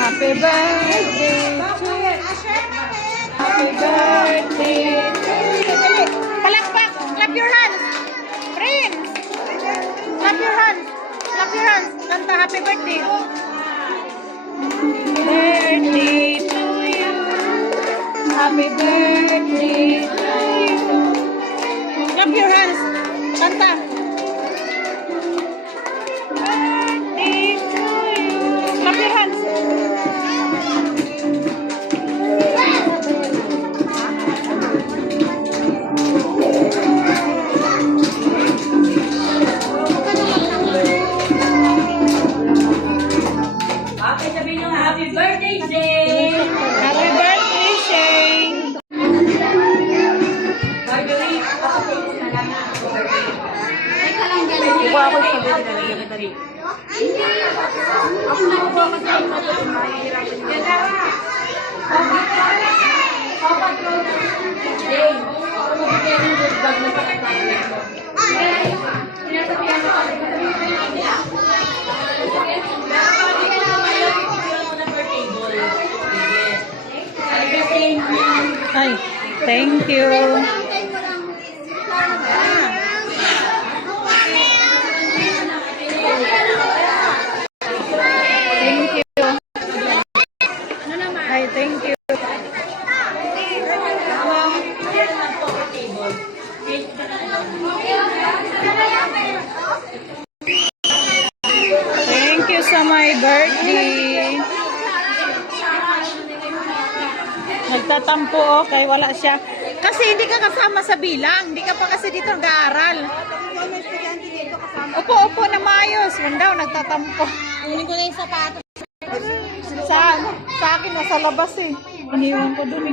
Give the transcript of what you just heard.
Happy birthday to you. Happy birthday to you. Palakpak! Clap your hands! Prince! Clap your hands! Clap your hands! Kanta happy birthday! Birthday to you. Happy birthday to you. Clap your hands! Kanta! Birthday to you. Clap your hands! Happy birthday, Jay! Happy birthday, Shane! Marguerite, Iba ako sa birthday. ako na po kasi mahihirapan niya. Jay, ako magbigay ng good bag na pagkakalit mo. Sinasabihan ko kasi Ay, thank you. Thank you. Ay, thank you. Thank you sa my birthday. Nagtatampo kay wala siya. Kasi hindi ka kasama sa bilang. Hindi ka pa kasi dito nag-aaral. Opo na maayos. Yun daw, nagtatampo. kunin ko na yung sapatos. Sa akin, nasa labas eh. Iniwan ko doon.